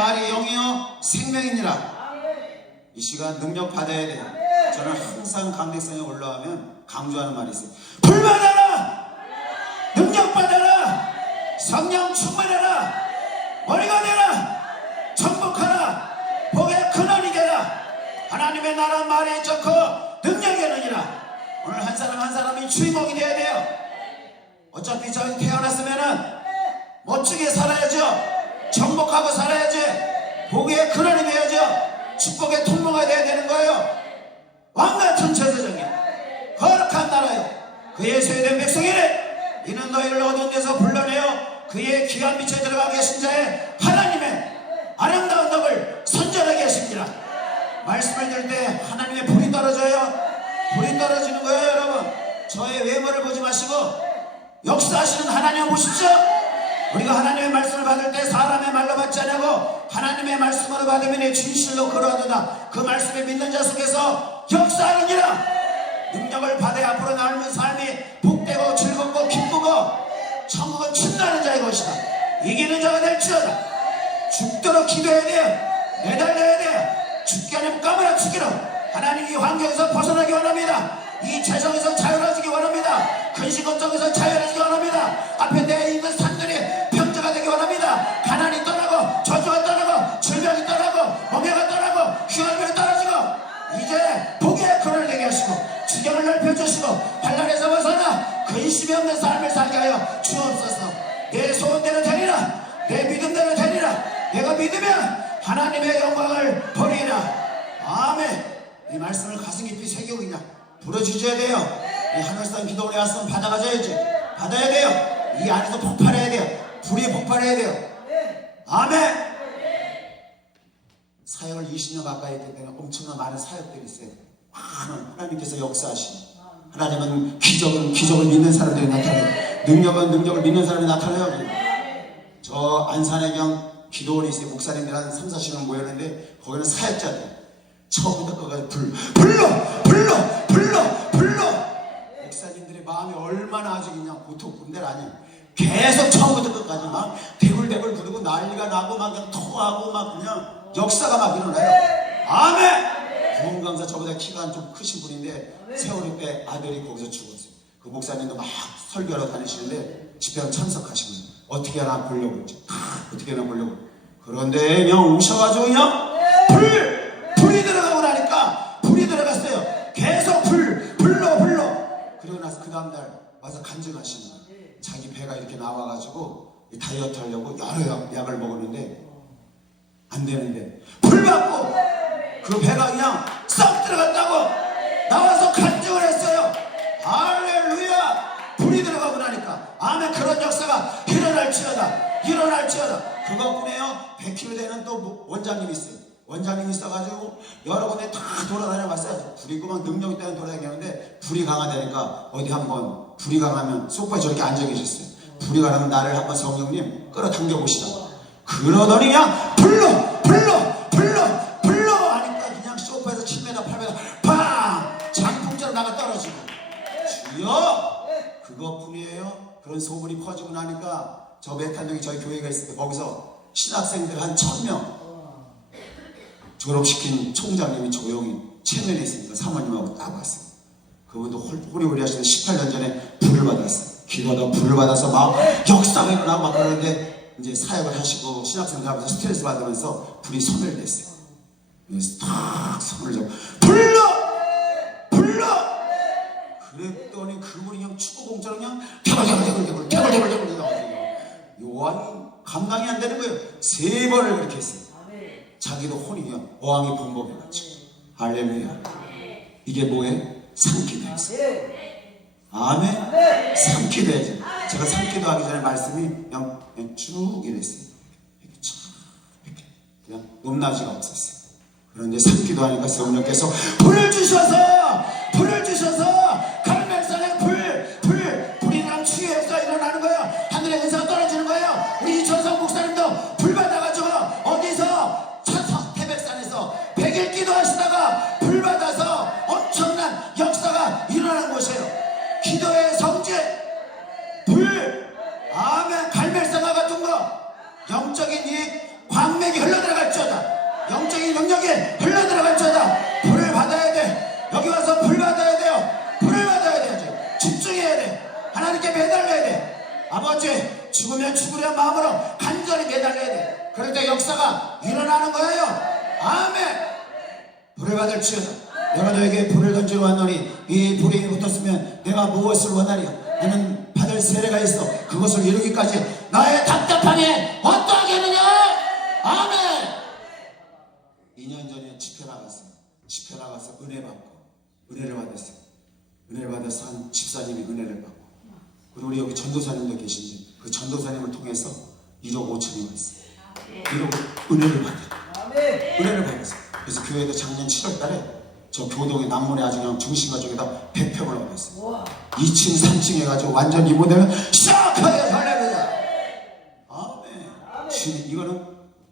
말이 영이요 생명이니라. 이 시간 능력 받아야 돼요. 저는 항상 강대상에 올라가면 강조하는 말이 있어요. 불 받아라! 능력 받아라! 성령 충만해라! 머리가 되라! 정복하라! 복의 근원이 되라! 하나님의 나라 말에 좋고 능력이 되느니라. 오늘 한 사람 한 사람이 주인공이 되어야 돼요. 어차피 저희 태어났으면은 멋지게 살아야죠. 정복하고 살아야지. 복의 근원이 되어야죠. 축복의 통로가 되어야 되는 거예요. 왕같은 제사장이 거룩한 나라요 그의 소유된 백성이래. 이는 너희를 어두운 데서 불러내어 그의 귀한 빛에 들어가 계신 자의 하나님의 아름다운 덕을 선전하게 하십니다. 말씀을 들을 때 하나님의 불이 떨어져요. 불이 떨어지는 거예요. 여러분, 저의 외모를 보지 마시고 역사하시는 하나님을 보십시오. 우리가 하나님의 말씀을 받을 때 사람의 말로 받지 않고 하나님의 말씀으로 받으면 내 진실로 걸어가도다. 그 말씀에 믿는 자 속에서 역사하느니라. 능력을 받아 앞으로 나오는 삶이 복되고 즐겁고 기쁘고 천국은 춘나는 자의 것이다. 이기는 자가 될지어다. 죽도록 기도해야 돼요. 매달려야 돼요. 죽게 하면 까무라 죽기로. 하나님 이 환경에서 벗어나기 원합니다. 이 재정에서 자유로워지기 원합니다. 근심 걱정에서 자유로워지기 원합니다. 앞에 내 있는 산들이 평정가 되기 원합니다. 가난이 떠나고 저주가 떠나고 질병이 떠나고 멍해가 떠나고 흉악이 떨어지고 이제 복의 근원을 되게 하시고 주경을 넓혀주시고 환난에서 벗어나 근심이 없는 삶을 살게 하여 주옵소서. 내 소원대로 되리라. 내 믿음대로 되리라. 내가 믿으면 하나님의 영광을 보리라. 아멘. 이 말씀을 가슴 깊이 새기고 그냥 부러지셔야 돼요. 이 하늘산 기도원에 왔으면 받아가져야지. 받아야 돼요. 이 안에서 폭발해야 돼요. 불이 폭발해야 돼요. 아멘. 사역을 20년 가까이 했기 때문에 엄청난 많은 사역들이 있어요. 하나님께서 역사하시는, 하나님은 기적을 믿는 사람들이 나타나요. 능력을 믿는 사람이 나타나요. 저 안산해경 기도원이 있어요. 목사님들 한 3-4시간 모였는데 거기는 사역자들 처음부터 끝까지 불러. 목사님들의 마음이 얼마나 아주 그냥 보통 분들 아니에요. 계속 처음부터 끝까지 막 대굴대굴 부르고 난리가 나고 막 그냥 토하고 막 그냥 역사가 막 일어나요. 아멘. 부흥강사 저보다 키가 좀 크신 분인데 세월이 때 아들이 거기서 죽었어요. 그 목사님도 막 설교하러 다니시는데 집회를 참석하시는 거예요. 어떻게 하나 보려고 했지. 어떻게 하나 보려고. 그런데 그냥 오셔가지고 그냥 불이 들어가고 나니까 불이 들어갔어요. 계속 불러. 그러고 나서 그 다음날 와서 간증하시는 거예요. 자기 배가 이렇게 나와가지고 다이어트 하려고 여러 약을 먹었는데 안 되는데 불 받고 그 배가 그냥 썩 들어갔다고 나와서 간증을 했어요. 할렐루야. 불이 들어가고 나니까 아멘. 그런 역사가 일어날지어다. 그것뿐이에요. 100km 되는 또 원장님이 있어요. 원장님이 있어가지고 여러 군데 다 돌아다녀 봤어요. 불이 막 능력이 때문에 돌아다녔는데 불이 강하다니까 어디 한번 불이 강하면 소파에 저렇게 앉아 계셨어요. 불이 강하면 나를 한번 성령님 끌어당겨 보시다. 그러더니 그냥 불러 하니까 그냥 소파에서 7m 8m 팡 장풍처럼 나가 떨어지고 주여 그것뿐이에요. 그런 소문이 퍼지고 나니까 저 메탄동에 저희 교회가 있을 때 거기서 신학생들 한 1000명 졸업시킨 총장님이 조용히 체면에 있으니까 사모님하고 딱 왔어요. 그분도 호리호리 하시는 18년 전에 불을 받았어요. 기도하다 불을 받아서 막 역사가 일어나고 막 그러는데 이제 사역을 하시고 신학생들 하면서 스트레스 받으면서 불이 소멸됐어요. 그래서 탁 손을 잡고 불러! 그랬더니 그분이 그냥 축구공처럼 그냥 대굴 요한 감당이 안 되는 거예요. 3번을 그렇게 했어요. 자기도 혼이 그냥 어항이 범벅해가지고. 할렐루야. 이게 뭐예요? 삼키도였어요. 아멘. 삼키도야죠. 제가 삼키도 하기 전에 말씀이 그냥 쭉 이랬어요. 그냥 높낮이가 없었어요. 그런데 삼키도 하니까 성령께서 불을 주셔서 갈멜산에 불이 난 추위에서 일어나는 거예요. 하늘의 은사가 떨어지는 거예요. 우리 이천성 목사님도 불 받아가지고 어디서 태백산에서 100일 기도하시다가 불 받아서 엄청난 역사가 일어난 곳이에요. 기도의 성제 불. 아멘. 갈멜산과 같은 거 영적인 이 광맥이 흘러들어가 죽으면 죽으려 마음으로 간절히 매달려야 돼. 그럴 때 역사가 일어나는 거예요. 아멘. 불을 받을지어다. 내가 너에게 불을 던지러 왔노니 이 불이 붙었으면 내가 무엇을 원하리요? 나는 받을 세례가 있어. 그것을 이루기까지 나의 답답함에 어떠하겠느냐? 아멘. 2년 전에 집회 나갔어요. 집회 나가서 은혜를 받았어요. 은혜를 받아서 한 집사님이 은혜를 받고, 그리고 우리 여기 전도사님도 계신데 그 전도사님을 통해서 1억 5천이 왔어요. 1억 은혜를 받아요. 은혜를 받았어요. 그래서 교회도 작년 7월 달에 저 교동의 남문에 아주 그냥 중심가족에다 100평을 얻었어요. 2층 3층 해가지고 완전 이 모델은 시작하여 할렐루야. 아멘. 주님, 이거는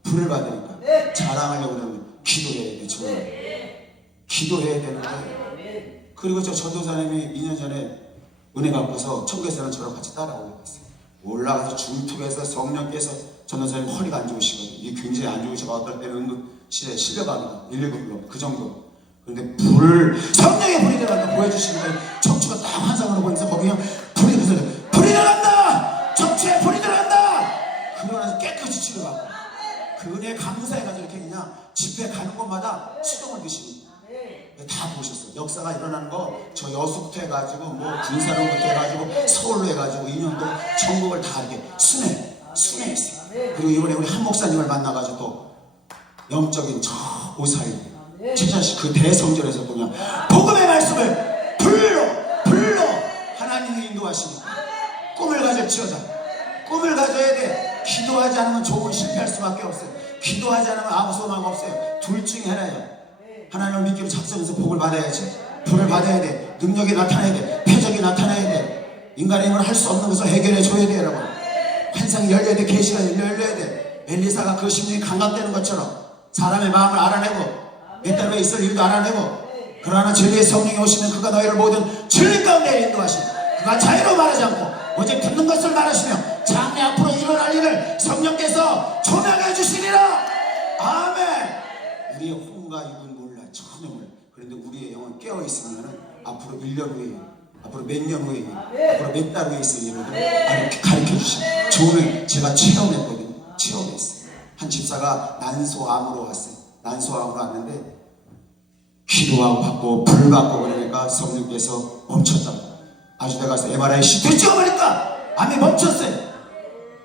불을 받으니까 자랑하려고 그러면 기도해야 돼. 정말 기도해야 되는 거예요. 그리고 저 전도사님이 2년 전에 은혜 받고서 청교사는 저랑 같이 따라올라갔어요. 올라가서 중턱에서 성령께서 전도사님 허리가 안 좋으시거든요. 이게 굉장히 안 좋으시고 어떨 때는 응급실에 실려갑니다. 119불러 그 정도. 그런데 성령의 불이 들어간다 보여주시는 거예요. 척추가 딱 환상으로 보이면서 거기 그냥 불이 들어간다. 척추에 불이 들어간다. 그러고 나서 깨끗이 치료받고, 그 은혜에 감사해가지고 이렇게 그냥 집회 가는 곳마다 수동을 드시는 다 보셨어요. 역사가 일어나는 거 저 여수부터 해가지고 뭐 군사로부터 해가지고 서울로 해가지고 2년도 전국을 다 이렇게 순회했어요. 그리고 이번에 우리 한 목사님을 만나가지고 또 영적인 저 오사일 최자식 그 대성전에서 그냥 복음의 말씀을 불로 하나님이 인도하시니까 꿈을 가질지어다. 꿈을 가져야 돼. 기도하지 않으면 조금 실패할 수밖에 없어요. 기도하지 않으면 아무 소망 없어요. 둘 중에 하나예요. 하나님을 믿기로 작성해서 복을 받아야지. 불을 받아야 돼. 능력이 나타나야 돼. 표적이 나타나야 돼. 인간의 힘으로 할 수 없는 것을 해결해 줘야 돼. 여러분, 환상이 열려야 돼. 계시가 열려야 돼. 엘리사가 그 심령이 감각되는 것처럼 사람의 마음을 알아내고 몇 달 후에 있을 일도 알아내고, 그러나 진리의 성령이 오시면 그가 너희를 모든 진리 가운데 인도하시고 그가 자유로 말하지 않고 오직 듣는 것을 말하시며 장래 앞으로 일어날 일을 성령께서 조명해 주시리라. 아멘. 우리의 혼과 육은 몰라, 전혀 몰라. 그런데 우리의 영은 깨어있으면 앞으로 1년 후에, 앞으로 몇 년 후에, 앞으로 몇 달 후에 있을 일을 이렇게 가르쳐 주시고, 저는 제가 체험했거든요. 체험했어요. 한 집사가 난소암으로 왔어요. 난소암으로 왔는데 기도하고 받고 불 받고 그러니까 성령께서 멈췄잖아요. 아주 내가 가서 MRI CT 찍어버리니까 암이 멈췄어요.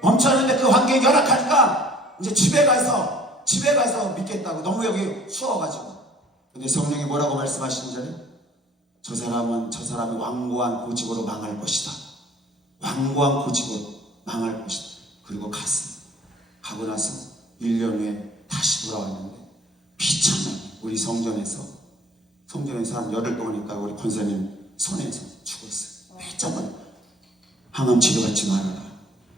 멈췄는데 그 환경이 열악하니까 이제 집에 가서 믿겠다고. 너무 여기 추워가지고. 근데 성령이 뭐라고 말씀하시는지 알아요? 저 사람이 완고한 고집으로 망할 것이다. 완고한 고집으로 망할 것이다. 그리고 갔어요. 가고 나서 1년 후에 다시 돌아왔는데 비참한 우리 성전에서 한 열흘 동안 있다가 우리 권사님 손에서 죽었어요. 비참한 항암 치료받지 말아라.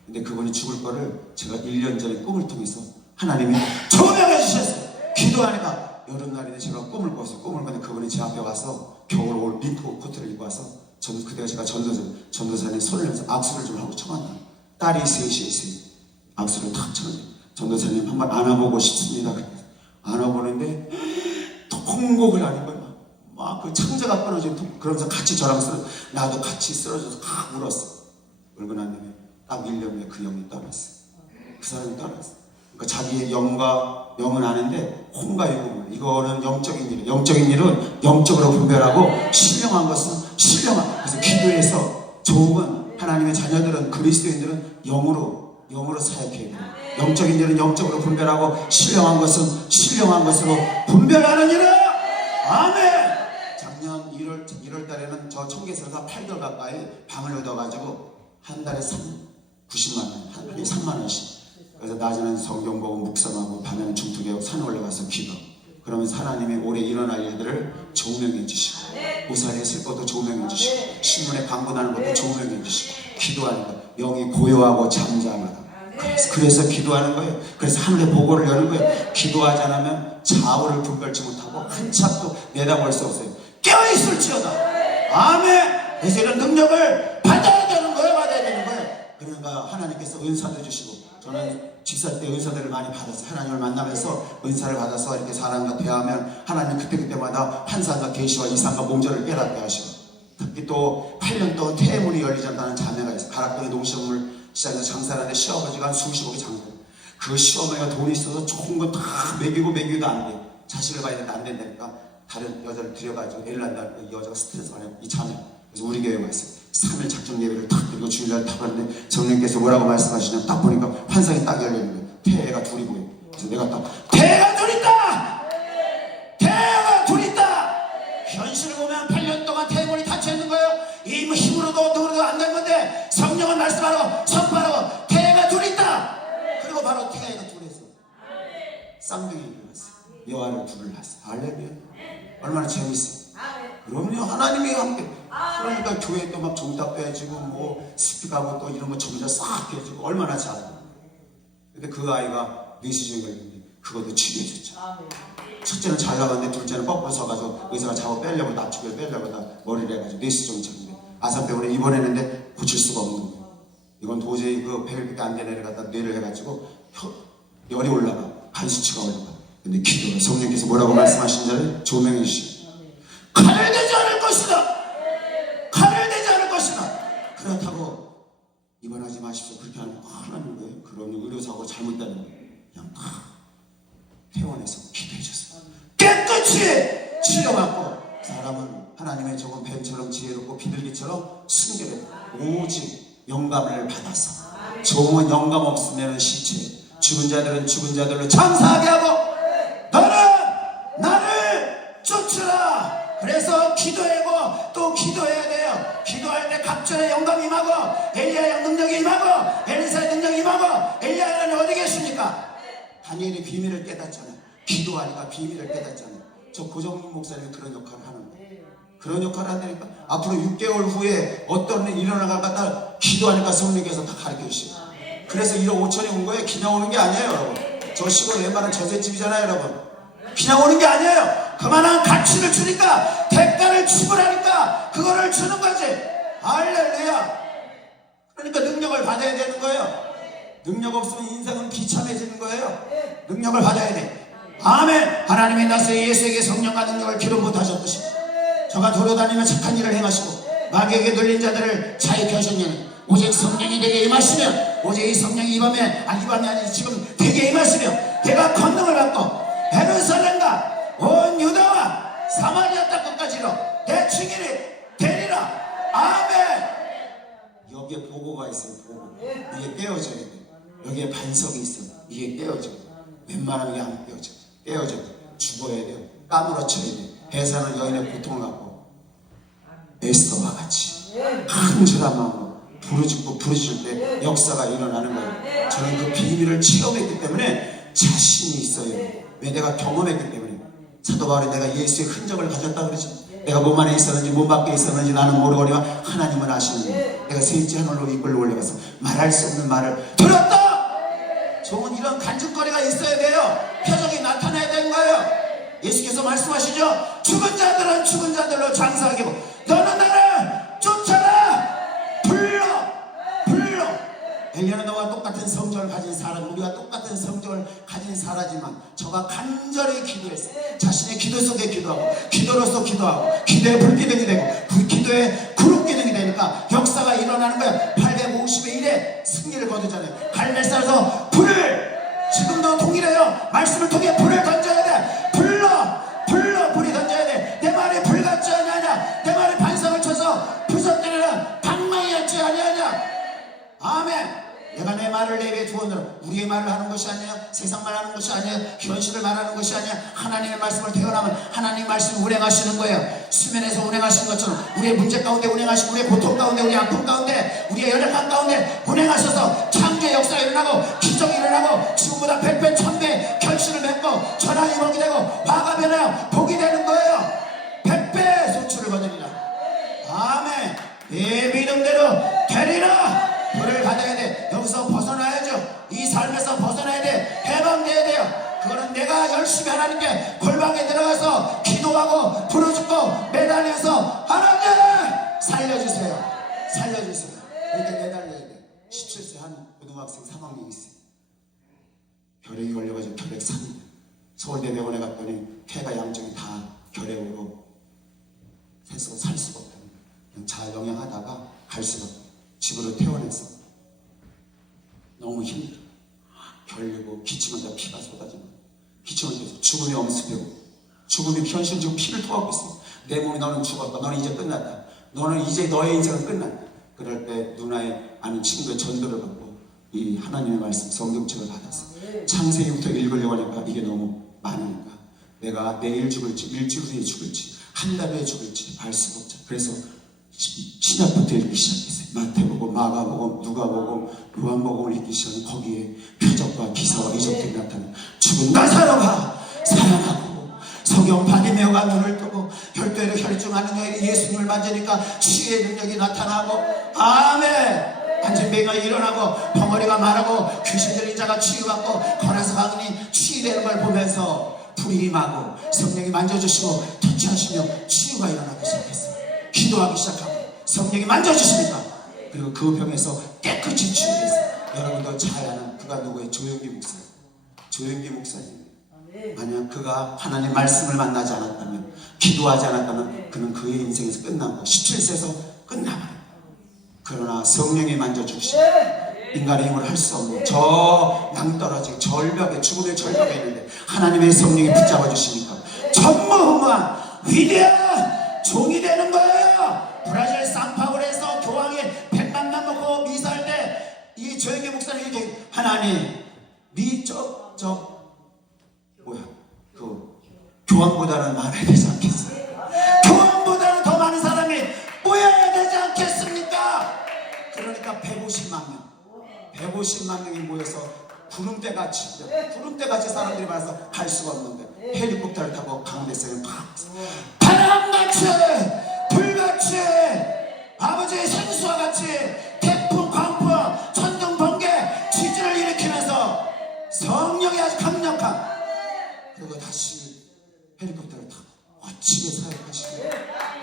근데 그분이 죽을 거를 제가 1년 전에 꿈을 통해서 하나님이 조명해 주셨어요. 기도하니까 여름날인데 제가 꿈을 꿨어요. 꿈을 꿨는데 그분이 제 앞에 와서 겨울 올 민트 코트를 입고 와서 그때가 제가 전도사님 손을 내면서 악수를 좀 하고 청한다. 딸이 셋이 있어요. 악수를 탁 청한다. 전도사님 한번 안아보고 싶습니다. 안아보는데 통곡을 하는 거야. 막 그 창자가 끊어지고 그러면서 같이 저랑 나도 같이 쓰러져서 막 울었어. 울고 난 다음에 딱 1년 후에 그 영이 떠났어요. 그 사람이 떠났어요. 그러니까 자기의 영은 아는데 혼과 육은, 이거는 영적인 일이에요. 영적인 일은 영적으로 분별하고 신령한 것은 신령한. 그래서 기도에서 좋은 하나님의 자녀들은, 그리스도인들은 영으로 사역해야 돼요. 영적인 일은 영적으로 분별하고 신령한 것은 신령한 것으로 분별하는 일은 아멘. 작년 1월 달에는 저 청계에서 8개월 가까이 방을 얻어가지고 한 달에 90만 원, 한 달에 3만 원씩. 그래서 낮에는 성경 보고 묵상하고 밤에는 중투기하고 산에 올라가서 기도. 그러면서 하나님이 올해 일어날 일들을 조명해 주시고, 우산에 쓸 것도 조명해 주시고, 신문에 광고나는 것도 조명해 주시고, 기도하는 것, 영이 고요하고 잠잠하다. 그래서 기도하는 거예요. 그래서 하늘의 보고를 여는 거예요. 기도하지 않으면 좌우를 분별치 못하고 한참도 내다볼 수 없어요. 깨어있을지어다. 아멘. 그래서 이런 능력을 받아야 되는 거예요. 그러니까 하나님께서 은사도 주시고, 저는 집사 때 은사들을 많이 받았어요. 하나님을 만나면서 은사를 받아서 이렇게 사람과 대하면 하나님 그때마다 환상과 계시와 이상과 몸절을 깨닫게 하시고, 특히 또 8년 동안 태문이 열리지 않다는 자매가 있어요. 가락동에 농식물 시장에서 장사를 하는데 시아버지가 한 수십억이 장사를. 그 시어머니가 돈이 있어서 좋은 거 다 먹이고도 안 돼. 자식을 봐야 되는데 안 된다니까 다른 여자를 들여가지고 애를 낳는다니까 이 여자가 스트레스 받아요. 이 자매. 그래서 우리 교회에 왔어요. 3일 작정 예배를 탁 드리고 주일날 탁 하는데 성령께서 뭐라고 말씀하시냐 딱 보니까 환상이 딱 열리는 거예요. 태가 둘이 보여. 그래서 내가 딱 태가 둘 있다! 태가 둘 있다! 현실을 보면 8년 동안 태물이 닫혀있는 거예요. 이 힘으로도 어떻게도 안 된 건데 성령은 말씀하라고 선포하라고 태가 둘 있다! 그리고 바로 태가 둘에서 쌍둥이 일어났어요. 여아를 둘을 낳았어요. 할렐루야. 얼마나 재밌어요. 그럼요. 하나님이 함께. 그러니까 교회 또 막 정답도 해주고 뭐 스피커하고 또 이런 거 정답 싹 해주고 얼마나 잘해요. 근데 그 아이가 뇌수종이 걸렸는데 그것도 치료해줬죠. 첫째는 잘 나갔는데 둘째는 거꾸로 서가지고 의사가 잡아 빼려고 납치를 빼려고 다 머리를 해가지고 뇌수종이 쳤는데 아산병원에 입원했는데 고칠 수가 없는 거예요. 이건 도저히 그 배를 안 되는 애를 갖다 뇌를 해가지고 열이 올라가 간수치가 올라가. 근데 기도를 성령께서 뭐라고 말씀하신 자를 조명해 주시고 칼을 대지 않을 것이다. 칼을 대지 않을 것이다. 그렇다고 입원하지 마십시오. 그렇게 하는 거 하나님 거예요. 그러면 의료사고 잘못되는 거예요. 그냥 다 퇴원해서 기도해 줬어요. 깨끗이 치료받고 사람은 하나님의 적은 뱀처럼 지혜롭고 비둘기처럼 순결해. 오직 영감을 받아서 종은 영감 없으면 시체 죽은 자들은 죽은 자들로 장사하게 하고 너는 나를 쫓으라. 그래서 기도하고 또 기도해야 돼요. 기도할 때 갑절의 영감이 임하고 엘리야의 능력이 임하고 엘리사의 능력이 임하고 엘리야는 어디 계십니까? 다니엘이 비밀을 깨닫잖아요. 기도하니까 비밀을 깨닫잖아요. 저 고정민 목사님이 그런 역할을 하는 거예요. 그런 역할을 한다니까 앞으로 6개월 후에 어떤 일이 일어나갈 갖다 기도하니까 성령께서 다 가르쳐 주시고 그래서 1억 5천이 온 거예요. 그냥 오는 게 아니에요 여러분. 저 시골 웬만한 저새집이잖아요 여러분. 그냥 오는 게 아니에요. 그만한 가치를 주니까 대가를 지불하니까 그거를 주는 거지. 할렐루야. 그러니까 능력을 받아야 되는 거예요. 능력 없으면 인생은 비참해지는 거예요. 능력을 받아야 돼. 아멘. 하나님의 나서 예수에게 성령과 능력을 기름 못하셨듯이 저가 돌아다니며 착한 일을 행하시고 마귀에게 눌린 자들을 자유케 하셨냐니 오직 성령이 내게 임하시면 오직 이 성령이 이 밤이 아니지 지금 내게 임하시며 내가 권능을 받고 예루살렘과 온 유다와 사마리아 땅 끝까지로 내 증인이 되리라. 아멘. 여기에 보고가 있어요. 보고. 이게 깨어져야 돼. 여기에 반석이 있어요. 이게 깨어져야 돼. 웬만하면 이게 안 깨어져. 깨어져. 죽어야 돼요. 까무러쳐야 돼. 해사는 여인의 고통을 갖고 에스더와 같이 간절한 마음으로 부르짖고 부르짖을 때 역사가 일어나는 거예요. 저는 그 비밀을 체험했기 때문에 자신이 있어요. 왜? 내가 경험했기 때문에. 사도 바울이 내가 예수의 흔적을 가졌다 그러지. 내가 몸 안에 있었는지 몸 밖에 있었는지 나는 모르거니와 하나님은 아시느니 내가 셋째 하늘로 이끌로 올려가서 말할 수 없는 말을 들었다. 좋은 이런 간증거리가 있어야 돼요. 표적이 나타나야 되는 거예요. 예수께서 말씀하시죠. 죽은 자들은 죽은 자들로 장사하게 하고 너는 나를 쫓아라. 불러. 엘리야는 너와 똑같은 성적을 가진 사람, 우리가 똑같은 성적을 가진 사람이지만 저가 간절히 기도했어. 자신의 기도 속에 기도하고 기도로서 기도하고 기도의 불기둥이 되고 그 기도의 그룹기둥이 되니까 역사가 일어나는 거야. 850의 1에 승리를 거두잖아요. 갈멜산에서 불을 지금도 동일해요. 말씀을 통해 불을 던져야 돼. 불러 불이 던져야 돼. 내 말이 불 같지 않냐? 내 말이 반석을 쳐서 부서뜨리는 방망이였지 아니하냐? 아멘. 내가 내 말을 내게 두었노라. 우리의 말을 하는 것이 아니에요. 세상 말 하는 것이 아니에요. 현실을 말하는 것이 아니에요. 하나님의 말씀을 태어나면 하나님의 말씀을 운행하시는 거예요. 수면에서 운행하시는 것처럼 우리의 문제 가운데 운행하시고 우리의 고통 가운데 우리의 아픔 가운데 우리의 연약함 가운데 운행하셔서 창조의 역사가 일어나고 기적이 일어나고 지금보다 100배 1000배 결실을 맺고 전환이 먹이 되고 화가 변하여 복이 되는 거예요. 100배 소출을 거두리라. 아멘. 내 믿음대로 되리라. 불을 받아야 돼. 여기서 벗어나야죠. 이 삶에서 벗어나야 돼. 해방돼야 돼요. 그거는 내가 열심히 하나님께 골방에 들어가서 기도하고 부르짖고 매달려서 하나님 살려주세요. 이렇게 매달려야 돼. 17세 한 고등학생 3학년이 있어요. 결핵이 걸려가지고 결핵 3년. 서울대병원에 갔더니 폐가 양쪽이 다 결핵으로 해서 살 수가 없다는 거예요. 그냥 자영양하다가 갈 수가 없어요. 집으로 퇴원해서 너무 힘들어. 결리고 기침을 다 피가 쏟아지고 기침을 계속 죽음이 엄습하고 죽음이 현실 지금 피를 토하고 있어요. 내 몸이 너는 죽었다. 너는 이제 끝났다. 너는 이제 너의 인생은 끝났다. 그럴 때 누나의 아는 친구의 전도를 받고 이 하나님의 말씀 성경책을 받았어요. 창세기부터 읽으려고 하니까 이게 너무 많으니까 내가 내일 죽을지 일주일 후에 죽을지 한 달 후에 죽을지 알 수가 없죠. 그래서 신약부터 읽기 시작했어요. 마태복음, 마가복음, 누가복음, 요한복음을 읽기 시작하면 거기에 표적과 기사와 이적들이 나타나요. 죽은 나사로가 살아나고 성경 바디메오가 눈을 뜨고 혈도에도 혈중하는 여인이 예수님을 만지니까 치유의 능력이 나타나고 아멘. 안진뱅이가 일어나고 벙어리가 말하고 귀신 들린 자가 치유받고 걸어서 가더니 치유되는 걸 보면서 불이 임하고 성령이 만져주시고 터치하시며 치유가 일어나기 시작했어요. 기도하기 시작하고 성령이 만져주십니까? 그리고 그 병에서 깨끗이 치유했어요. 여러분도 잘 아는 그가 누구예요? 조영기 목사. 조영기 목사님. 만약 그가 하나님의 말씀을 만나지 않았다면 기도하지 않았다면 그는 그의 인생에서 끝난 거 17세에서 끝나버려요. 그러나 성령이 만져주시고 인간의 힘으로 할 수 없는 저 낭떠러지 절벽에 죽음의 절벽에 있는데 하나님의 성령이 붙잡아 주시니까 전무후무한 위대한 종이 되는 거예요. 브라질 상파울에서 교황이 100만 명 먹고 미사할 때 이 조영기 목사님이 이렇게 하나님 교황보다는 많아야 되지 않겠어요? 교황보다는 더 많은 사람이 모여야 되지 않겠습니까? 그러니까 150만 명이 모여서 구름대같이 사람들이 많아서 갈 수가 없는데 헬리콥터를 타고 강대성에 바람같이 불같이 아버지의 생수와 같이 태풍 광풍 천둥 번개 지진을 일으키면서 성령이 아주 강력한 그리고 다시 헬리콥터를 타고 멋지게 사역하시고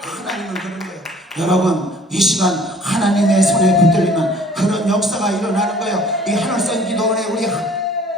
하나님은 그런 거예요. 여러분 이 시간 하나님의 손에 붙들리면 그런 역사가 일어나는 거예요. 이 하늘선 기도원의 우리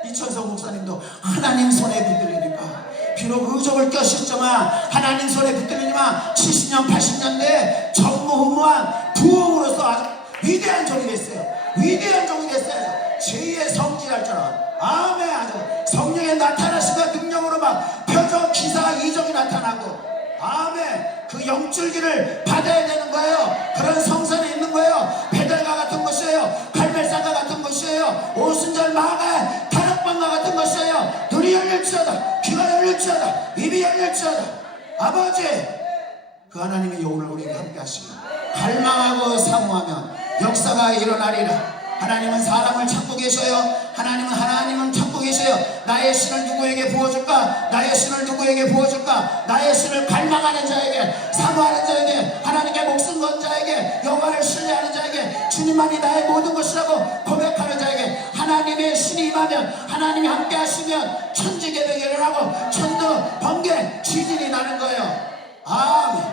이천성 목사님도 하나님 손에 붙들리니까 비록 의족을 껴셨지만 하나님 손에 붙들리지만 70년 80년대 전무후무한 부흥으로서 아주 위대한 종이 됐어요. 위대한 종이 됐어요. 제2의 성지할 줄 알아. 아멘. 아주 성령의 나타나시고 능력으로 막 표적 기사 이적이 나타나고 아멘. 그 영줄기를 받아야 되는 거예요. 그런 성산에 있는 거예요. 베들가 같은 것이에요. 갈멜사가 같은 것이에요. 오순절 마가 다락방과 같은 것이에요. 눈이 열릴지어다 귀가 열릴지어다 입이 열릴지어다 아버지 그 하나님의 오늘 우리에게 함께 하시고 갈망하고 사모하면 역사가 일어나리라. 하나님은 사람을 찾고 계셔요. 하나님은 찾고 계셔요. 나의 신을 누구에게 부어줄까? 나의 신을 누구에게 부어줄까? 나의 신을 갈망하는 자에게, 사모하는 자에게, 하나님께 목숨 건 자에게, 여호와를 신뢰하는 자에게, 주님만이 나의 모든 것이라고 고백하는 자에게 하나님의 신이 임하면 하나님이 함께 하시면 천지개벽이 일어나고 천도 번개 지진이 나는 거예요. 아멘.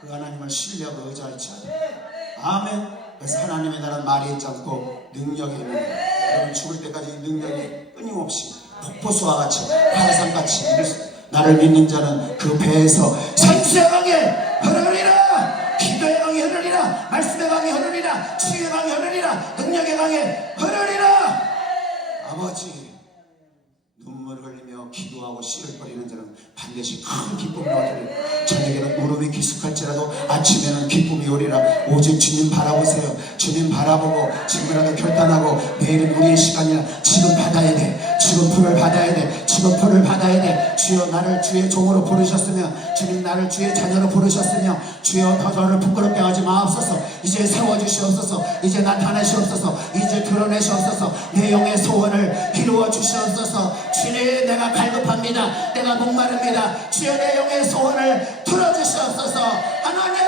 그 하나님을 신뢰하고 의지할지 아멘. 그래서 하나님의 나라는 말이 있지 않고 능력이 있는 거예요. 여러분 죽을 때까지 능력이 끊임없이 폭포수와 같이 파라산같이 나를 믿는 자는 그 배에서 생수의 강이 흐르리라. 기도의 강이 흐르리라. 말씀의 강이 흐르리라. 치유의 강이 흐르리라. 능력의 강이 흐르리라. 아버지 눈물을 흘리며 기도하고 씨를 뿌리는 자는 반드시 큰 기쁨을 얻으리라. 저녁에는 울음이 기숙할지라도 아침에는 기쁨이 오리라. 오직 주님 바라보세요. 주님 바라보고 지금이라도 결단하고 내일은 우리의 시간이라. 지금 받아야 돼. 지금 풀을 받아야 돼. 지금 풀을 받아야 돼. 주여 나를 주의 종으로 부르셨으며 주님 나를 주의 자녀로 부르셨으며 주여 더 저를 부끄럽게 하지 마옵소서. 이제 세워주시옵소서. 이제 나타내시옵소서. 이제 드러내시옵소서. 내 영의 소원을 이루어 주시옵소서. 주님 내가 갈급합니다. 내가 목마릅니다. 주여 내 영의 소원을 들어주시옵소서. 하나님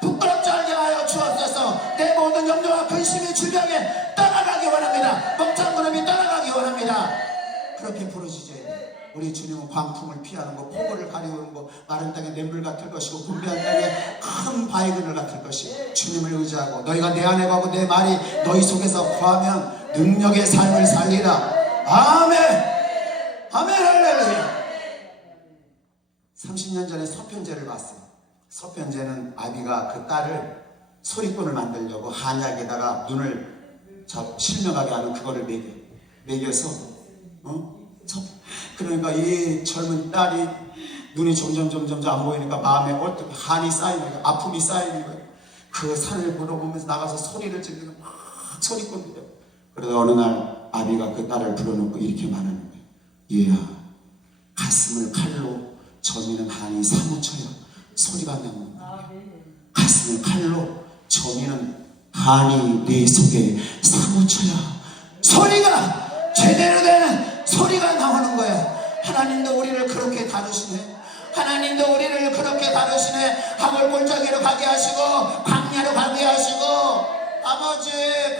부끄럽지 않게 하여 주옵소서. 내 모든 염려와 근심이 주변에 떠나가기 원합니다. 먹장무릎이 떠나가기 원합니다. 그렇게 부르시지. 우리 주님은 광풍을 피하는 거, 폭우를 가리우는 거, 마른 땅에 냇물 같을 것이고 분비한 땅에 큰 바위 그늘 같을 것이. 주님을 의지하고 너희가 내 안에 가고 내 말이 너희 속에서 거하면 능력의 삶을 살리라. 아멘. 아멘 할렐루야. 30년 전에 서편제를 봤어요. 서편제는 아비가 그 딸을 소리꾼을 만들려고 한약에다가 눈을 실명하게 하는 그거를 먹여서 그러니까 이 젊은 딸이 눈이 점점 안 보이니까 마음에 어떻게 한이 쌓이는 거예요. 아픔이 쌓이는 거예요. 그 산을 걸어보면서 나가서 소리를 지르고 막 소리꾼 들려. 그러다 어느 날 아비가 그 딸을 불러놓고 이렇게 말하는 거예요. 얘야, 가슴을 칼로 저미는 한이 사무쳐야 소리가 나는 거야. 가슴을 칼로 저미는 한이 내 속에 사무쳐야 소리가 제대로 되는 소리가 나오는 거야. 하나님도 우리를 그렇게 다루시네. 하나님도 우리를 그렇게 다루시네. 하물 골짜기로 가게 하시고 광야로 가게 하시고 아버지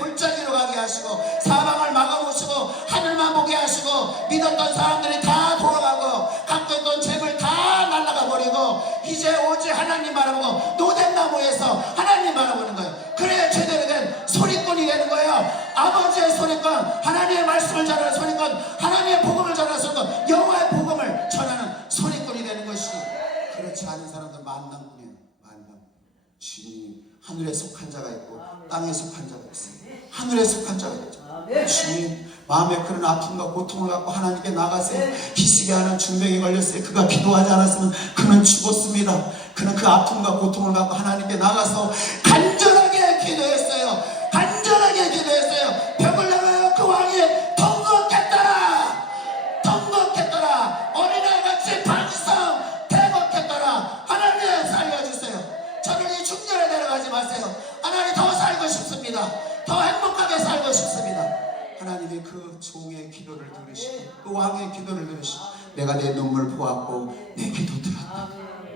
골짜기로 가게 하시고 사방을 막아보시고 하늘만 보게 하시고 믿었던 사람들이 다 돌아가고 갖고 있던 재물 다 날아가 버리고 이제 오직 하나님 바라보고 노뎀나무에서 하나님 바라보는 거예요. 그래야 제대로 된 소리꾼이 되는 거예요. 아버지의 소리꾼, 하나님의 말씀을 전하는 소리꾼, 하나님의 복음을 전하는 소리꾼, 여호와의 복음을 전하는 소리꾼이 되는 것이. 그렇지 않은 사람들 만남뿐이에요. 만남. 주님, 하늘에 속한 자가 있고 땅에 속한 자가 있어요. 하늘에 속한 자가 있죠. 주님, 마음에 그런 아픔과 고통을 갖고 하나님께 나가세요. 기식에 하는 중병이 걸렸어요. 그가 기도하지 않았으면 그는 죽었습니다. 그는 그 아픔과 고통을 갖고 하나님께 나가서 간절하게 기도했어요. 간절하게 기도했어요. 벽을 나가요. 그 왕이 통곡했더라. 통곡했더라. 어린아이같이 방성 대곡했더라. 하나님 살려주세요. 저를 이 중년에 내려가지 마세요. 하나님 더 살고 싶습니다. 더 행복하게 살고 싶습니다. 하나님이 그 종의 기도를 들으시고 그 왕의 기도를 들으시고 내가 내 눈물 보았고 내 기도 들었다.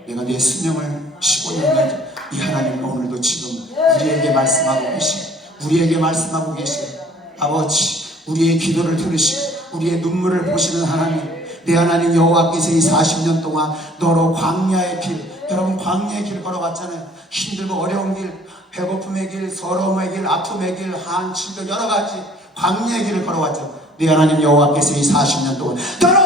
내가 내 수명을 쉬고 있는 이 하나님 오늘도 지금 우리에게 말씀하고 계시고 우리에게 말씀하고 계시고 아버지 우리의 기도를 들으시고 우리의 눈물을 보시는 하나님 내 하나님 여호와께서 이 40년 동안 너로 광야의 길 여러분 광야의 길 걸어왔잖아요. 힘들고 어려운 길 배고픔의 길 서러움의 길 아픔의 길 한칠도 여러가지 광야의 길을 걸어왔죠. 네 하나님 여호와께서 이 40년 동안 너로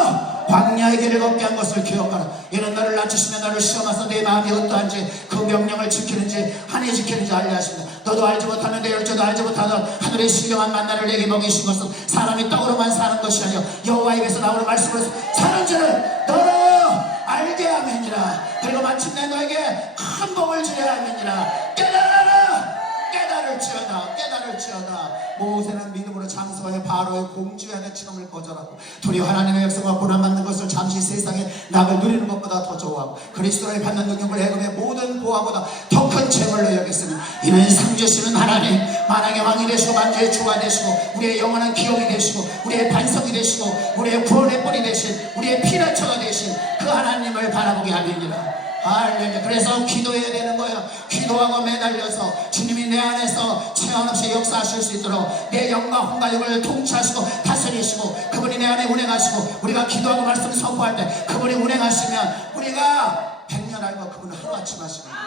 광야의 길을 걷게 한 것을 기억하라. 이는 너를 낮추시며 너를 시험하사 내 마음이 어떠한지 그 명령을 지키는지 하니 지키는지 알려 하십니다. 너도 알지 못하면 내 열조도 알지 못하던 하늘의 신령한 만나를 내게 먹이신 것은 사람이 떡으로만 사는 것이 아니요 여호와 입에서 나오는 말씀으로 사는 줄을 너로 알게 하매니라. 그리고 마침내 너에게 큰 복을 주려 하매니라. 깨달아라. 깨달을지어다. 깨달을지어다. 모세는 믿음으로 장서해 바로의 공주의 대치함을 거절하고 도리어 하나님의 백성과 고난받는 것을 잠시 세상에 낙을 누리는 것보다 더 좋아하고 그리스도를 받는 능력을 애굽의 모든 보화보다 더 큰 재물로 여겼으니 이는 상주시는 하나님 만왕의 왕이 되시고 만주의 주가 되시고 우리의 영원한 기업이 되시고 우리의 반석이 되시고 우리의 구원의 뿌리 되신 우리의 피난처가 되신 그 하나님을 바라보게 하느니라. 할렐루야. 그래서 기도해야 되는 거예요. 기도하고 매달려서 주님이 내 안에서 체험 없이 역사하실 수 있도록 내 영과 혼과육을 통치하시고 다스리시고 그분이 내 안에 운행하시고 우리가 기도하고 말씀 선포할 때 그분이 운행하시면 우리가 100년 알고 그분은 하루아침 하시는 거예요.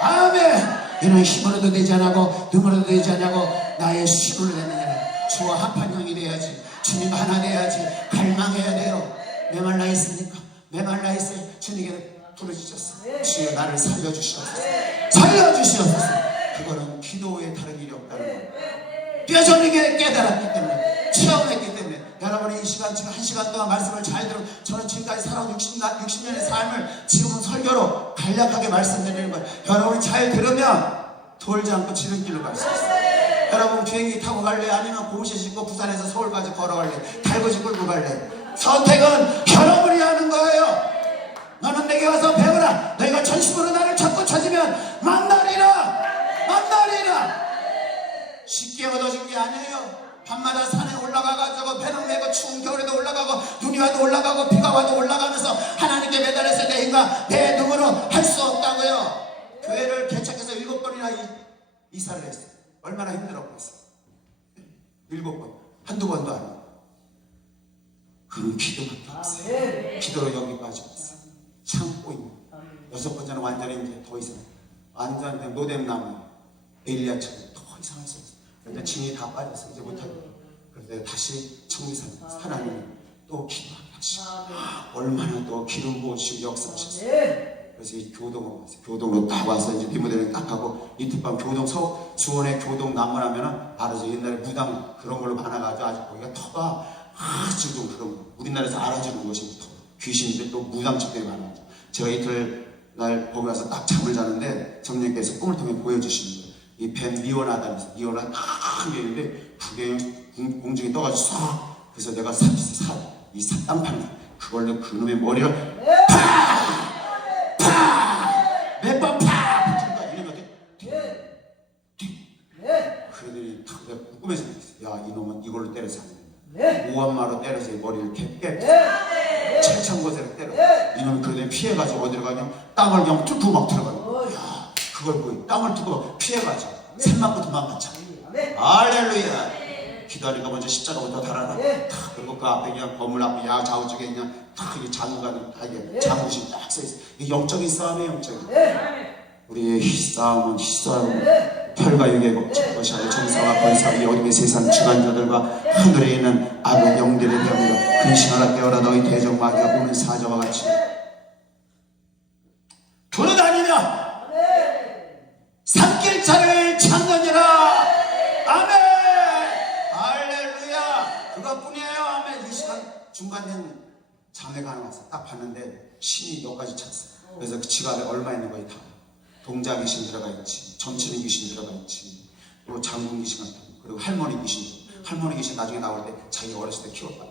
아멘. 이는 힘으로도 되지 않고 눈으로도 되지 않고 나의 힘으로 되느니라. 주와 합한 영이 돼야지. 주님과 하나 돼야지. 갈망해야 돼요. 메말라 있습니까? 메말라 있어요. 주님께 부르짖었어. 주여 나를 살려주시옵소서. 살려주시옵소서. 그거는 기도에 다른 일이 없다는 거예요. 뼈저리게 깨달았기 때문에 체험했기 때문에 여러분이 이 시간 지금 1시간 동안 말씀을 잘 들은 저는 지금까지 살아온 60년의 삶을 지금은 설교로 간략하게 말씀드리는 거예요. 여러분이 잘 들으면 돌지 않고 지름길로 갈 수 있어요. 여러분 비행기 타고 갈래? 아니면 고무신 신고 부산에서 서울까지 걸어갈래? 달구지 끌고 갈래? 선택은 여러분이 하는 거예요. 너는 내게 와서 배우라. 너희가 전심으로 나를 찾고 찾으면 만나리라. 만나리라. 쉽게 얻어진 게 아니에요. 밤마다 산에 올라가가지고 배는 메고 추운 겨울에도 올라가고 눈이 와도 올라가고 비가 와도 올라가면서 하나님께 매달려서 내 힘과 내 눈으로 할 수 없다고요. 교회를 개척해서 7번이나 이사를 했어요. 얼마나 힘들었겠어요. 7번 한두 번도 아니고 그런 기도밖에 없어요. 기도로 여기까지 왔어요. 참고 있는 6번째는 완전히 이제 더 이상 완전 노뎀나무 엘리야처럼 더 이상 할 수 없어요. 그런데 진이 다 빠졌어요. 이제 못하고 그런데 다시 청리산 하나님 또 기도하게 하시고 얼마나 또 기름 부으시고 역사하셨어요. 그래서 이 교동으로 왔어요. 교동으로 딱 와서 이제 리모델링 딱 하고 이틀 밤 교동 수원의 교동 난문하면은 알아서 옛날에 무당 그런 걸로 많아가지고 아주 거기가 터가 아주 좀 그런 우리나라에서 알아주는 곳이 터. 귀신들 또 무당집들이 많아요. 제가 이틀 날 거기 와서 딱 잠을 자는데 성령께서 꿈을 통해 보여주시는 거예요. 이 뱀 리오나다면서 리오나 딱 있는데 그게 공중에 떠가지고 쏴. 그래서 내가 이 땅판 그걸로 그놈의 머리를 몇 번 팍! 이놈이 그러더니 내가 꿈에서 야 이놈은 이걸로 때려서 안 된다. 오한마로 때려서 이 머리를 깨 철창거세로 때려. 이놈이 그러더니 피해가지고 어디로 가냐 땅을 그냥 뚫고 막 들어가요. 야 그걸 보니 땅을 뚫고 피해가지고 산 맞고 도망갔잖아. 할렐루야. 기도하니까 먼저 십자가부터 달아라. 탁 그리고 그 앞에 그냥 건물 앞에 좌우쪽에 그냥 탁 이게 장관이 다 이게 장구신 딱 써있어. 이게 영적인 싸움이에요. 영적인. 우리의 싸움은 혈과 육의 법칙 그것이 아니라 정사와 권사의 어둠의 세상 주관자들과 하늘에 있는 악의 영들에 대하여 근심하라 깨어라 너희 대적 마귀가 오는 사자와 같이 돌아다니며 산길차를 찾느니라. 아멘. 할렐루야. 그것뿐이에요. 아멘. 이 시간 중간에 장례가 하나 왔어. 딱 봤는데 신이 몇 가지 찾았어. 그래서 그 지갑에 얼마 있는 거에 다 동자 귀신 들어가 있지, 점치는 귀신 들어가 있지, 또 장군 귀신 같은 거, 그리고 할머니 귀신. 할머니 귀신 나중에 나올 때 자기 어렸을 때 키웠다.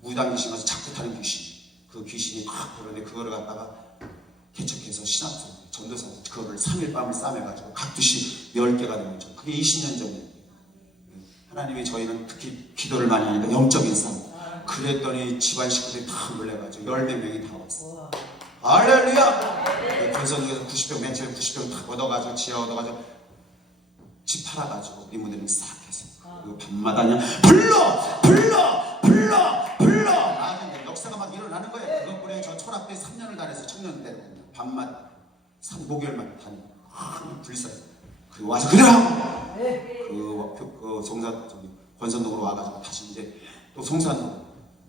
무당 귀신 가서 작두 타는 귀신. 그 귀신이 막 그러는데 그거를 갖다가 개척해서 신학교 전도사 그거를 3일 밤을 싸매가지고 각두씩 10개가 되는 거죠. 그게 20년 전이에요. 하나님이 저희는 특히 기도를 많이 하니까 영적인 싸움. 그랬더니 집안 식구들이 다 놀래가지고 10몇 명이 다 왔어. 할렐루야. 권선동에서 90병 맨 처음에 90병 다 얻어가지고 지하 얻어가지고 집 팔아가지고 리모델링 싹 해서 그리고 밤마다 그냥 불러 나중에 역사가 막 일어나는 거예요. 그것뿐에 저 철학대 3년을 다녀서 청년을 데리고 밤마다 3목요일만 다니고 불사요. 그리고 와서 그대로 그 송산 저기 권선동으로 와가지고 다시 이제 또 송산동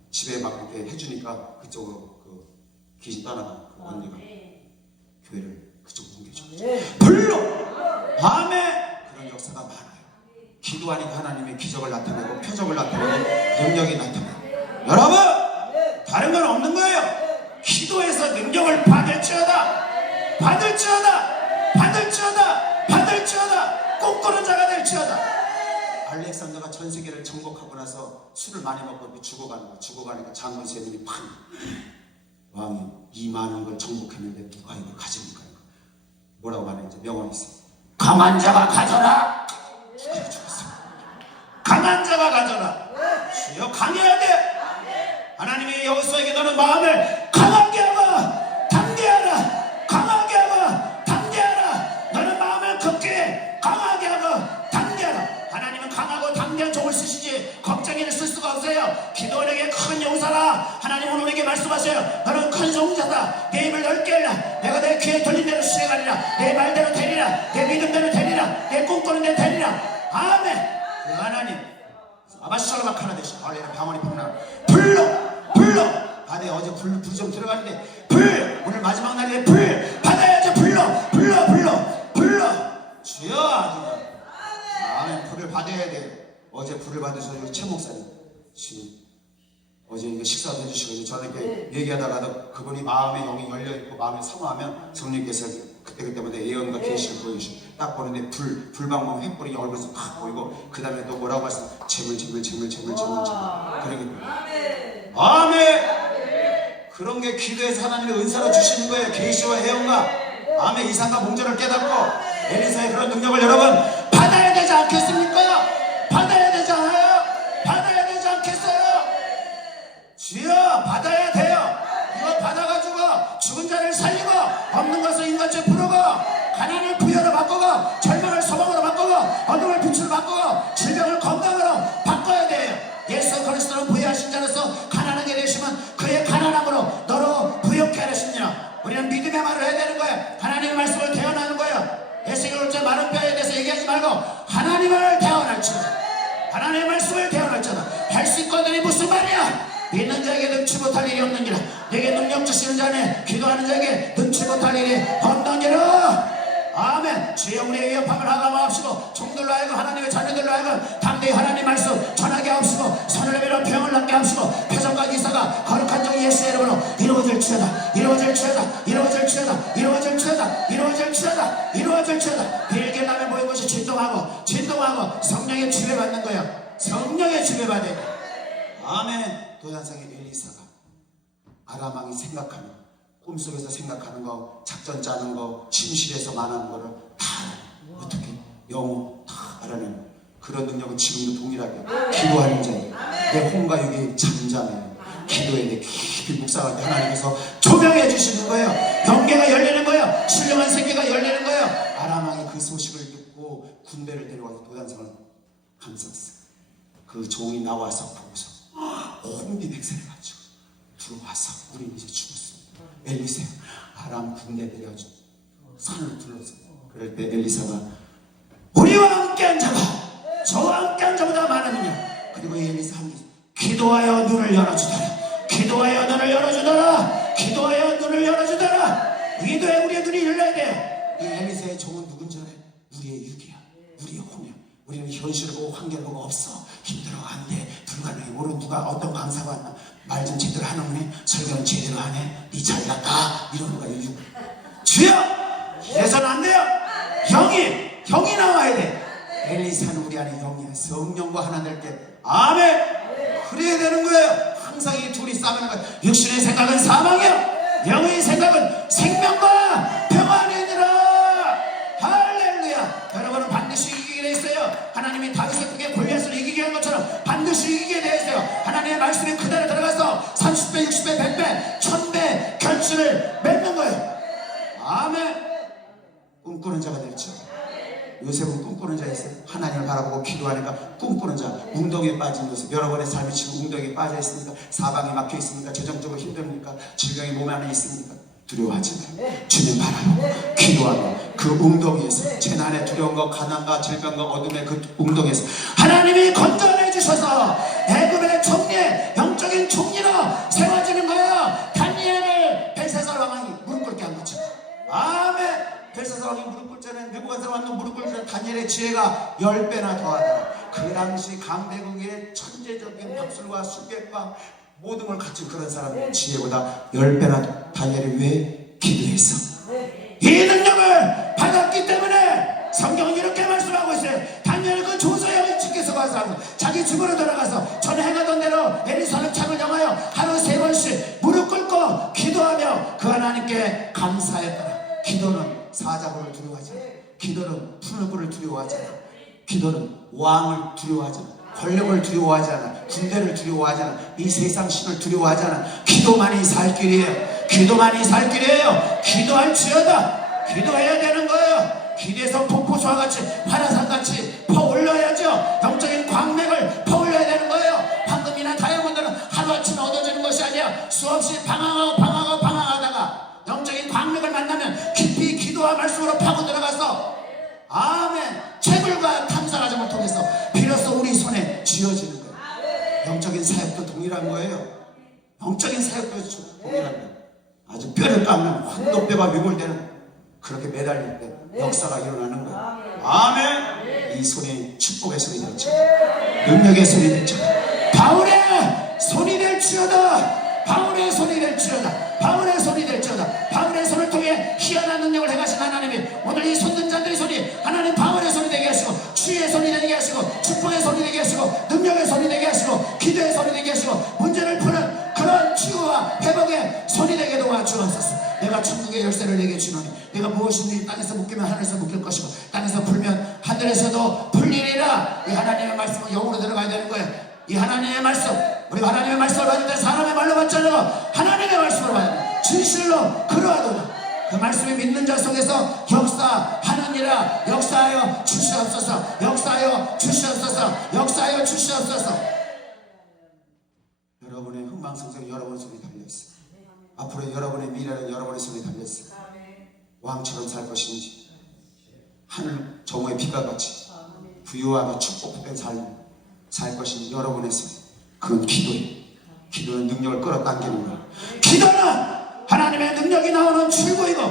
집에 막 이렇게 해주니까 그쪽으로 그 귀신 떠나간 그 언니가 교회를 그쪽으로 옮겨줬죠. 불러 밤에 그런 역사가 많아요. 기도하니까 하나님의 기적을 나타내고 표적을 나타내고 능력이 나타내고 여러분 다른 건 없는 거예요. 기도해서 능력을 받을지어다 꿈꾸는 자가 될지어다. 알렉산더가 전 세계를 정복하고 나서 술을 많이 먹고 죽어가니까 장군 세 명이 팍 왕이 이 많은 걸 정복했는데 누가 이걸 가집니까? 뭐라고 말했는지 명언이 있어요. 강한 자가 가져라. 죽었어. 강한 자가 가져라. 주여 강해야 돼. 하나님이 여호수아에게 너는 마음을 강하게 하고 담대하라. 강하게 하고 담대하라. 너는 마음을 굳게 강하게 하고 담대하라. 하나님은 강하고 담대한 종을 쓰시지 겁쟁이를 쓸 수가 없어요. 기도원에게 큰 용사라. 하나님은 우리에게 말씀하셔요. 너는 큰 용사다. 내 입을 넓게 하라. 내가 내 귀에 들린 대로 수행하리라. 내 말대로 되리라. 내 믿음대로 되리라. 내 꿈꾸는 대로 되리라. 아멘. 그 하나님 아바샤라박 하나 되시. 알레나 방언이 풍나. 불러 바다에 어제 불 좀 들어갔는데 오늘 마지막 날에 불 받아야지. 불러 주여. 아멘. 불을 받아야 돼. 어제 불을 받으셔서 최 목사님 어제 식사도 해주시고 저녁에 얘기하다가도 그분이 마음의 영이 열려있고 마음이 사모하면 성령께서 그때마다 예언과 계시를 보여주시고 딱 보는데 불방망 횃불이 얼굴에서 팍 보이고 그 다음에 또 뭐라고 하시면 재물 그러니까 아멘. 그런 게 기도해서 하나님의 은사로 주시는 거예요. 계시와 예언과 아멘. 이상과 목전을 깨닫고 엘리사의 그런 능력을 여러분 받아야 되지 않겠습니까? 받아야 되지 않아요? 받아야 되지 않겠어요? 주여 받아야 돼요. 이거 받아가지고 죽은 자를 살리고 없는 것을 인간체 부르고 가난을 부여로 바꾸고 절망을 소망으로 바꾸고 어둠을 빛으로 바꾸고 질병을 건강으로 바꿔야 돼요. 예수 그리스도는 부여하신 자로서 가난하게 되시면 그의 가난함으로 너로 부욕케 하시니라. 우리는 믿음의 말을 해야 되는 거예요. 하나님의 말씀을 대언하는 거예요. 예수의 올자 마른 뼈에 대해서 얘기하지 말고 하나님을 믿는 자에게 능치 못할 일이 없느니라. 내게 능력 주시는 자네 기도하는 자에게 능치 못할 일이 없느니라. 아멘. 주여 우리의 위협함을 하감하옵시고 종들로 하여금 하나님의 자녀들로 하여금 담대히 하나님 말씀 전하게 하옵시고 손을 내밀어 병을 낫게 하옵시고 표정과 기사가 거룩한 종 예수의 이름으로 이루어질지어다. 이루어질지어다. 이루어질지어다. 이루어질지어다. 이루어질지어다. 이루어질지어다. 빌게 남에 모인 것이 진동하고 진동하고 성령의 지배받는 거야. 성령의 지배받아야 돼. 아멘. 도단상의 엘리사가 아람 왕이 생각하는 꿈속에서 생각하는 거, 작전 짜는 거, 침실에서 말하는 거를 다 어떻게 영어 다 알아내는 그런 능력은 지금도 동일하게 기도하는 자예요. 내 혼과 육이 잠잠해요. 기도에 내 깊이 묵상할 때 하나님께서 조명해 주시는 거예요. 경계가 열리는 거예요. 신령한 세계가 열리는 거예요. 아람 왕이 그 소식을 듣고 군대를 데려와서 도단성을 감쌌어요. 그 종이 나와서 보고서 혼비백산을 가지고 들어와서 우리 이제 죽었어. 엘리사 아람 군대들이 아주 산을 둘러서 그럴 때 엘리사가 우리와 함께한 자가 저와 함께한 자보다 많으느냐. 그리고 엘리사 함께 기도하여 눈을 열어주더라. 기도하여 눈을 열어주더라. 기도하여 눈을 열어주더라. 기도에 우리의 눈이 열려야 돼요. 이 엘리사의 종은 누군지 알아요? 우리의 육이야. 우리의 혼이야. 우리는 현실을 보고 환경을 보고 없어. 힘들어 안돼 불가능해. 오늘 누가 어떤 강사가 왔나 말 좀 제대로 하는구네. 설교는 제대로 하네. 니 잘 갔다 이러는 거야. 주여 이래서는 안 돼요. 형이 나와야 돼. 엘리사는 우리 안에 영이야. 성령과 하나 될 때 아멘. 그래야 되는 거예요. 항상 이 둘이 싸우는 거예요. 육신의 생각은 사망이요 영의 생각은 생명과 평안이니라. 할렐루야. 여러분은 반드시 이기게 돼 있어요. 하나님이 다윗을 크게 골리앗을 이기게 한 것처럼 반드시 이기게 돼 있어요. 하나님의 말씀이 그대로 들어가서 30배 60배 100배 1000배 결실을 맺는 거예요. 아멘. 꿈꾸는 자가 될지. 요셉은 꿈꾸는 자였어요. 하나님을 바라보고 기도하니까 꿈꾸는 자. 웅덩이에 빠진 요셉. 여러분의 삶이 지금 웅덩이에 빠져 있습니까? 사방이 막혀 있습니까? 재정적으로 힘듭니까? 질병이 몸 안에 있습니까? 두려워하지 마요. 주님 바라요. 기도하며 그 웅덩이에서 재난의 두려움과 가난과 질병과 어둠의 그 웅덩이에서 하나님이 건져내 주셔서 애굽의 총리의 영적인 총리로 세워지는 거예요. 다니엘을 벨사살 왕이 무릎 꿇게 한 거죠. 아멘. 벨사살 왕이 무릎 꿇잖아요. 느부갓네살 왕도 무릎 꿇잖아요. 다니엘의 지혜가 10배나 더하더라. 그 당시 강대국의 천재적인 박술과 수객과 모든 걸 갖춘 그런 사람의 지혜보다 10배나 다니엘이 왜 기도했어? 이 능력을 받았기 때문에 성경은 이렇게 말씀하고 있어요. 다니엘은 그 조서영을 지켜서 가서 자기 집으로 돌아가서 전에 행하던 대로 엘리사를 창을 향하여 하루 3번씩 무릎 꿇고 기도하며 그 하나님께 감사했더라. 기도는 사자굴을 두려워하지 않아. 기도는 푸른 불을 두려워하지 않아. 기도는 왕을 두려워하지 않아. 권력을 두려워하지 않아. 군대를 두려워하지 않아. 이 세상 신을 두려워하지 않아. 기도만이 살 길이에요. 기도만이 살 길이에요. 기도할지어다. 기도해야 되는 거예요. 기도해서 폭포수와 같이 화라산같이 퍼올려야죠. 영적인 광맥을 퍼올려야 되는 거예요. 황금이나 다이아몬드는 하루아침에 얻어지는 것이 아니라 수없이 방황하다가 영적인 광맥을 만나면 깊이 기도와 말씀으로 파고 들어가서 아멘. 채굴과 탐사과정을 통해서 비로소 우리 손에 쥐어지는 거예요. 영적인 사역도 동일한 거예요. 영적인 사역도 동일한 거예요. 아주 뼈를 깎는 황도뼈가 위골되는 그렇게 매달릴 때 역사가 일어나는 거예요. 아멘. 이 손이 축복의 손이 될지어다. 능력의 손이 될지어다. 바울의 손이 될지어다. 바울의 손이 될지어다. 바울의 손이 될지어다. 바울의 손을 통해 희한한 능력을 행하신 하나님이 오늘 이 손든 자들의 손이 하나님 바울의 손이 되게 하시고 주의 손이 되게 하시고 축복의 손이 되게 하시고 능력의 손이 되게 하시고 기도의 손이 되게 하시고 문제를 푸는 그런 치유와 회복의 손이 되게 도와주옵소서. 내가 천국의 열쇠를 내게 주노니 내가 무엇이든지 땅에서 묶이면 하늘에서 묶일 것이고 땅에서 풀면 하늘에서도 풀리리라. 이 하나님의 말씀은 영으로 들어가야 되는 거예요. 이 하나님의 말씀, 우리가 하나님의 말씀을 받을 때 사람의 말로 받지 않고 하나님의 말씀으로 받아야 돼. 진실로 그러하도다. 그 말씀이 믿는 자 속에서 역사하느니라. 역사하여 주시옵소서. 역사하여 주시옵소서. 역사하여 주시옵소서. 여러분의 흥망성쇠는 여러분의 손에 달려있어요. 앞으로 여러분의 미래는 여러분의 손에 달려있어요. 왕처럼 살 것인지 하늘 정오의 비가 같이 부유하고 축복된 삶 살 것인지 여러분의 손에. 그건 기도예요. 기도는 능력을 끌어당기는 거야. 기도는 하나님의 능력이 나오는 출구이고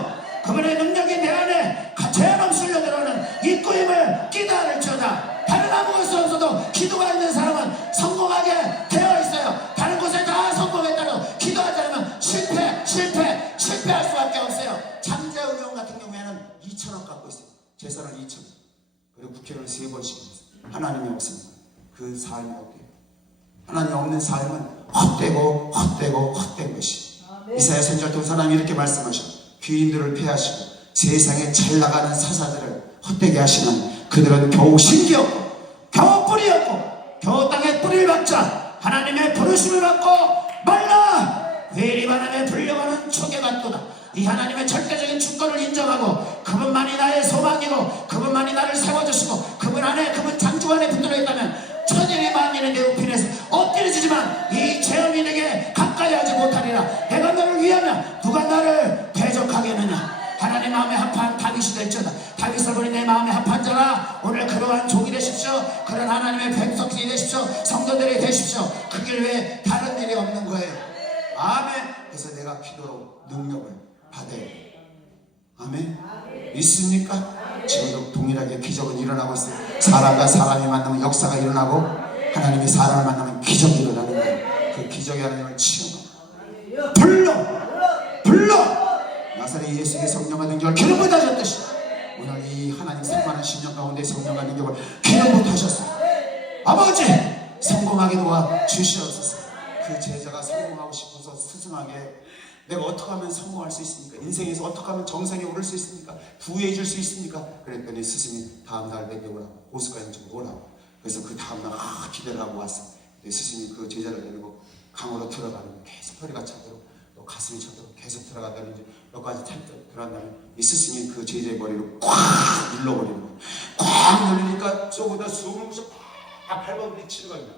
그분의 능력이 내 안에 죄없으려 들어오는 입구임을 깨달을지어다. 다른 아무것도 없어도 기도가 있는 사람은 성공하게 되어 있어요. 다른 곳에 다 성공했다고 기도하지 않으면 실패할 수밖에 없어요. 장자의원 같은 경우에는 2천억 갖고 있어요. 재산을 2천억. 그리고 국회의원을 3번씩 했어요. 하나님이 없습니다. 그 삶이 어때요? 하나님 없는 삶은 헛된 것이. 이사야 선지자 두 사람이 이렇게 말씀하시고 귀인들을 패하시고 세상에 잘 나가는 사사들을 헛되게 하시는 그들은 겨우 신기였고 겨우 뿌리였고 겨우 땅에 뿌리를 박자 하나님의 부르심을 받고 말라 회리바람에 불려가는 초계 같도다. 이 하나님의 절대적인 주권을 인정하고 그분만이 나의 소망이고 그분만이 나를 세워주시고 그분 안에 그분 창조 안에 붙들어 있다면 천일이 만일의 내 우편에서 엎드려지지만 이 체험인에게 가까이 하지 못하리라. 내가 너를 위하면 누가 나를 대적하겠느냐. 하나님 마음에 합한 다윗이 될지어다. 다윗을 보니 내 마음에 합한 자라. 오늘 그러한 종이 되십시오. 그런 하나님의 백성이 되십시오. 성도들이 되십시오. 그 길 외에 다른 일이 없는 거예요. 아멘. 그래서 내가 기도로 능력을 받아야 돼요. 아멘. 믿습니까? 지금도 동일하게 기적은 일어나고 있어요. 사람과 사람이 만나면 역사가 일어나고 하나님이 사람을 만나면 기적이 일어나는 거예요. 그 기적의 하나님을 체험하고 불러 나사렛 예수의 성령과 능력을 기름 부으셨듯이 오늘 이 하나님 사랑하는 신령 가운데 성령과 능력을 기름 부으셨어요. 아버지 성공하게 도와 주시옵소서. 그 제자가 성공하고 싶어서 스승하게 내가 어떻게 하면 성공할 수 있습니까? 인생에서 어떻게 하면 정상에 오를 수 있습니까? 부유해질 수 있습니까? 그랬더니 스승이 다음날 내게 오라고 호숫가에 좀 오라고. 그래서 그 다음날 기대를 하고 왔어요. 스승이 그 제자를 데리고 강으로 들어가는 계속 허리가 차도록 또 가슴이 차도록 계속 들어가더니 이제 몇 가지 들어간 다음에 이 스승이 그 제자의 머리를 꽉 눌러버리는 거예요. 꽉 눌리니까 저보다 숨을 팍 밟아버리는 치료가 있나.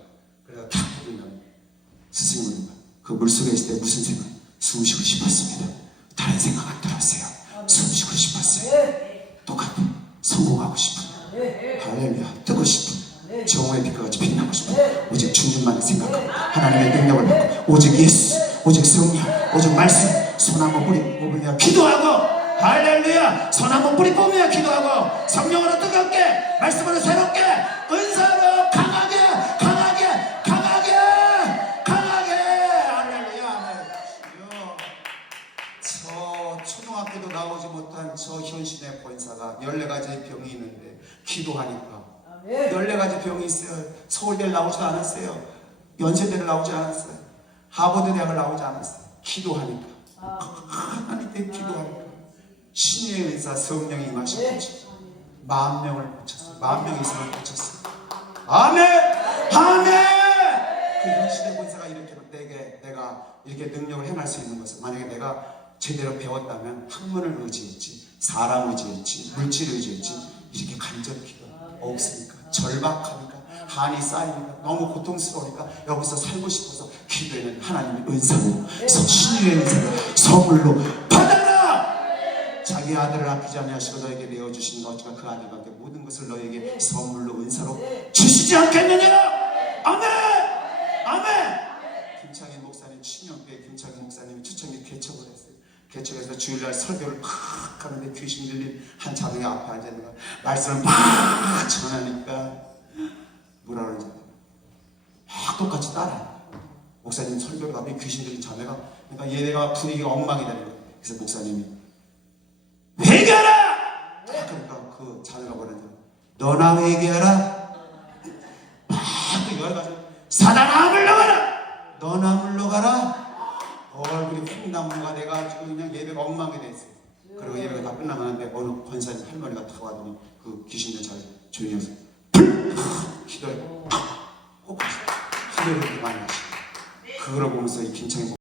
그래서 탁 부른다면 스승이 묻는 거예요. 그 물속에 있을 때 무슨 생각? 숨 쉬고 싶었습니다. 다른 생각 안 들었어요. 숨 쉬고 싶었어요. 똑같아. 성공하고 싶은 할렐루야. 뜨고 싶은 정오의 빛과 같이 빛나고 싶은 오직 주님만을 생각하고 하나님의 능력을 받고 오직 예수 오직 성령 오직 말씀 손 한번 뿌리 뽑으며 기도하고 할렐루야. 손 한번 뿌리 뽑으며 기도하고 성령으로 뜨겁게 말씀으로 새롭게 은사로 강하게 초등학교도 나오지 못한 저 현신의 권사가 14가지의 병이 있는데 기도하니까 14가지 병이 있어요. 서울대를 나오지 않았어요. 연세대를 나오지 않았어요. 하버드 대학을 나오지 않았어요. 기도하니까 하나님께 기도하니까 신의 은사 성령이 임하셔서 10,000명을 고쳤어요. 10,000명 이상을 고쳤어요. 아멘! 아멘! 그 현신의 권사가 이렇게 내가 이렇게 능력을 행할 수 있는 것은 만약에 내가 제대로 배웠다면 학문을 의지했지 사람 의지했지 물질 의지했지 이렇게 간절히 기도 없으니까 절박하니까 한이 쌓이니까 너무 고통스러우니까 여기서 살고 싶어서 기도에는 하나님의 은사로 신의 은사로 선물로 받아라. 자기 아들을 아끼지 아니하시고 너에게 내어주신 어찌가 그 아들밖에 모든 것을 너에게 선물로 은사로 주시지 않겠느냐. 아멘. 아멘. 김창희 목사님 10년째 김창희 목사님이 추천기 개척을 했어요. 개척해서 주일날 설교를 막 하는데 귀신 들린 한 자동이 앞에 앉아있는 거야. 말씀을 막 전하니까 뭐라 그러는지 막 똑같이 따라. 목사님 설교를 가면 귀신 들린 자매가 그러니까 얘네가 분위기가 엉망이 되는 거야. 그래서 목사님이 회개하라! 그러니까 그 자매가 뭐라는지 너나 회개하라. 막 여러 가지 사단아 물러가라. 너나 물러가라. 얼굴이 흰나무가 돼가지고 그냥 예배가 엉망이 됐어요. 그리고 예배가 다 끝나가는데 어느 권사님 할머니가 탁 와더니 그 귀신들 잘 조용히 해서 기도를 꼭 기도를 많이 하시고 그걸 보면서 이 김창희